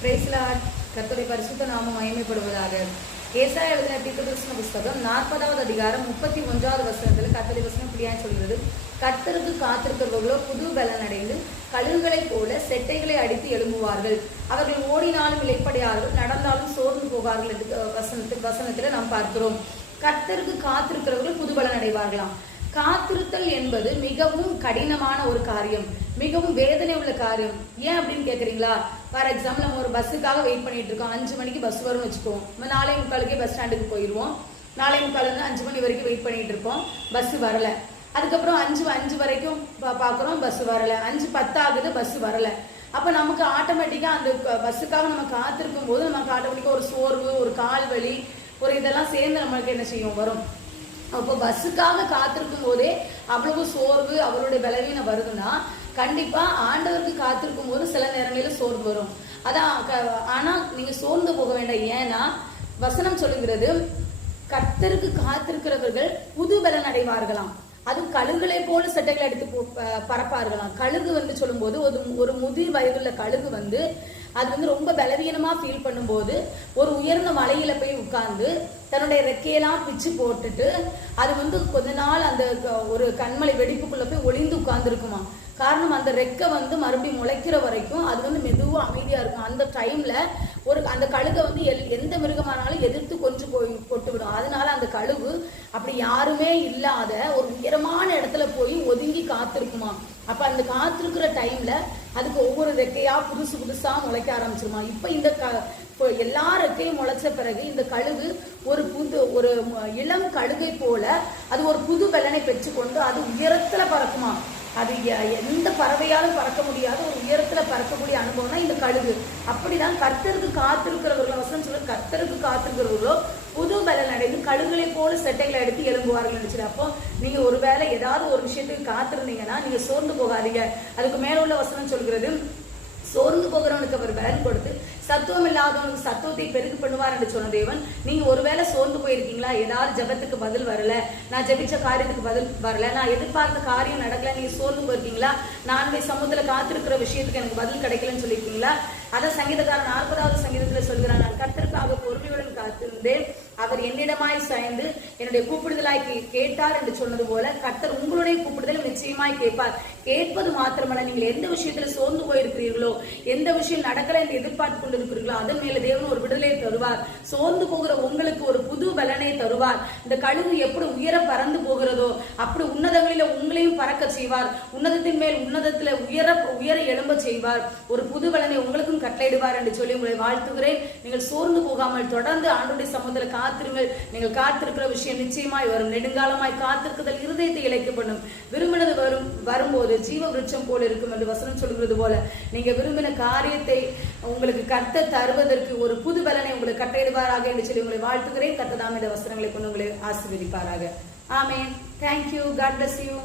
Price Lord. கர்த்தருடைய பரிசுத்த நாமம் மகிமைப்படுவதாக. ஏசாயா எழுதின தீர்க்கதரிசன புஸ்தகம் 40வது அதிகாரம் 31வது வசனத்தில் கர்த்தருடைய வசனம் இப்படியாய் சொல்கிறது. கர்த்தருக்கு காத்திருக்கிறவர்களோ புது பலன் அடைந்து கழுகுகளைப் போல செட்டைகளை அடித்து எழும்புவார்கள். அவர்கள் ஓடினாலும் இளைப்படையார்கள், நடந்தாலும் சோர்ந்து போவார்கள் என்று வசனத்தில் நாம் பார்க்கிறோம். கர்த்தருக்கு காத்திருக்கிறவர்கள் புது பலன் அடைவார்களாம். காத்திருத்தல் என்பது மிகவும் கடினமான ஒரு காரியம், மிகவும் வேதனை உள்ள காரியம். ஏன் அப்படின்னு கேட்குறீங்களா? ஃபார் எக்ஸாம்பிள், நம்ம ஒரு பஸ்ஸுக்காக வெயிட் பண்ணிட்டு இருக்கோம். 5 மணிக்கு பஸ் வரும்னு வச்சுக்குவோம். நம்ம 4:45 பஸ் ஸ்டாண்டுக்கு போயிடுவோம். 4:45 5 மணி வரைக்கும் வெயிட் பண்ணிட்டு இருப்போம், பஸ் வரல. அதுக்கப்புறம் 5 வரைக்கும் பார்க்குறோம், பஸ் வரல. 5:10 ஆகுது, பஸ் வரல. அப்போ நமக்கு ஆட்டோமேட்டிக்காக அந்த பஸ்ஸுக்காக நம்ம காத்திருக்கும் போது நமக்கு ஆட்டோமேட்டிக்காக ஒரு சோர்வு, ஒரு கால் வலி, ஒரு இதெல்லாம் சேர்ந்து நம்மளுக்கு என்ன செய்யும், வரும். அப்போ பஸ்ஸுக்காக காத்திருக்கும் போதே அவ்வளவு சோர்வு, அவருடைய பலவீனம் வருதுன்னா கண்டிப்பா ஆண்டவருக்கு காத்திருக்கும் போது சில நேரங்களில் சோர்வு வரும். அதான். ஆனா நீங்க சோர்ந்து போக வேண்டாம். ஏன்னா வசனம் சொல்லுகிறது, கர்த்தருக்கு காத்திருக்கிறவர்கள் புது பலன் அடைவார்களாம். அது கழுகுகளை போல செட்டைகளை எடுத்து பறப்பார்களாம். கழுகு வந்து சொல்லும் போது ஒரு முதிர் வயதுள்ள கழுகு அது ரொம்ப பலவீனமா ஃபீல் பண்ணும்போது ஒரு உயர்ந்த மலையில போய் உட்கார்ந்து தன்னுடைய ரெக்கையெல்லாம் பிச்சு போட்டுட்டு அது கொஞ்ச நாள் அந்த ஒரு கண்மலை வெடிப்புக்குள்ள போய் ஒளிந்து உட்கார்ந்து இருக்குமா. காரணம், அந்த ரெக்கை மறுபடியும் முளைக்கிற வரைக்கும் அது மெதுவா அமைதியா இருக்கும். அந்த டைம்ல அந்த கழுகை எந்த மிருகமானாலும் எதிர்த்து கொட்டு விடும். அதனால அந்த கழுகு அப்படி யாருமே இல்லாத ஒரு உயரமான இடத்துல போய் ஒதுங்கி காத்திருக்குமா. அப்ப அந்த காத்திருக்கிற டைம்ல அதுக்கு ஒவ்வொரு ரெக்கையா புதுசா முளைக்க ஆரம்பிச்சிருமா. இப்ப எல்லா ரெக்கையும் முளைச்ச பிறகு இந்த கழுகு ஒரு இளம் கழுகை போல அது ஒரு புது பலனை பெற்றுக்கொண்டு அது உயரத்துல பறக்குமா. அது எந்த பறவையாலும் பறக்க முடியாத ஒரு உயரத்துல பறக்கக்கூடிய அனுபவம் தான் இந்த கழுகு. அப்படிதான் கர்த்தருக்கு காத்திருக்கிறவர்களோ, வசனம் சொல்ல, கர்த்தருக்கு காத்திருக்கிறவர்களோ புது பலன் அடைந்து கழுகுகளை போல செட்டைகளை எடுத்து எழும்புவார்கள் நினைச்சு. அப்போ நீங்க ஒருவேளை ஏதாவது ஒரு விஷயத்துக்கு காத்திருந்தீங்கன்னா நீங்க சோர்ந்து போகாதீங்க. அதுக்கு மேல உள்ள வசனம் சொல்கிறது, சோர்ந்து போகிறவனுக்கு அவர் பலன் கொடுத்து சத்துவம் இல்லாதவனுக்கு சத்துவத்தை பெருகு பண்ணுவார் என்று சொன்ன தேவன். நீங்க ஒருவேளை சோர்ந்து போயிருக்கீங்களா? ஏதாவது ஜெபத்துக்கு பதில் வரல, நான் ஜெபிச்ச காரியத்துக்கு பதில் வரல, நான் எதிர்பார்த்த காரியம் நடக்கல, நீங்க சோர்ந்து போயிருக்கீங்களா? நான் சமூகத்துல காத்திருக்கிற விஷயத்துக்கு எனக்கு பதில் கிடைக்கலன்னு சொல்லியிருக்கீங்களா? அதை சங்கீதக்காரன் 40வது சங்கீதத்துல சொல்கிறான், நான் கர்த்தருக்காக பொறுமையுடன் காத்திருந்தேன், அவர் என்னிடமாய் சாய்ந்து என்னுடைய கூப்பிடுதலாய் கேட்டார் என்று சொன்னது போல கர்த்தர் உங்களுடைய கூப்பிடுதலை நிச்சயமாய் கேட்பார். கேட்பது மாத்திரமல்ல, நீங்கள் எந்த விஷயத்துல சோர்ந்து போயிருக்கிறீர்களோ, எந்த விஷயம் நடக்கல என்று எதிர்பார்த்து கொண்டிருக்கிறீர்களோ அதன் மேல தேவன் ஒரு விடுதலை தருவார். சோர்ந்து போகிற உங்களுக்கு ஒரு புது பலனை தருவார். இந்த கழுகு எப்படி உயர பறந்து போகிறதோ அப்படி உன்னதங்களில உங்களையும் பறக்க செய்வார். உன்னதத்தின் மேல் உன்னதத்துல உயர எழும்ப செய்வார். ஒரு புது பலனை உங்களுக்கும் கட்டளையிடுவார் என்று சொல்லி உங்களை வாழ்த்துகிறேன். நீங்கள் சோர்ந்து போகாமல் தொடர்ந்து ஆண்டவருடைய சமூகத்தில் காத்திருங்கள். நீங்கள் காத்திருக்கிற விஷயம் நிச்சயமாய் வரும். நெடுங்காலமாய் காத்திருக்குதல் இருதயத்தை இழைக்கப்படும். விரும்பினது வரும்போது ஜீவ விருட்சம் போல இருக்கும் என்று வசனம் சொல்கிறது போல நீங்க விரும்பின காரியத்தை உங்களுக்கு கர்த்தர் தருவதற்கு ஒரு புது பலனை உங்களுக்கு கட்டளையிடுவாராக என்று சொல்லி உங்களை வாழ்த்துகிறேன். கர்த்தர் தாமே இந்த வசனங்களை கொண்டு உங்களை ஆசீர்வதிப்பாராக. ஆமென். Thank you. God bless you.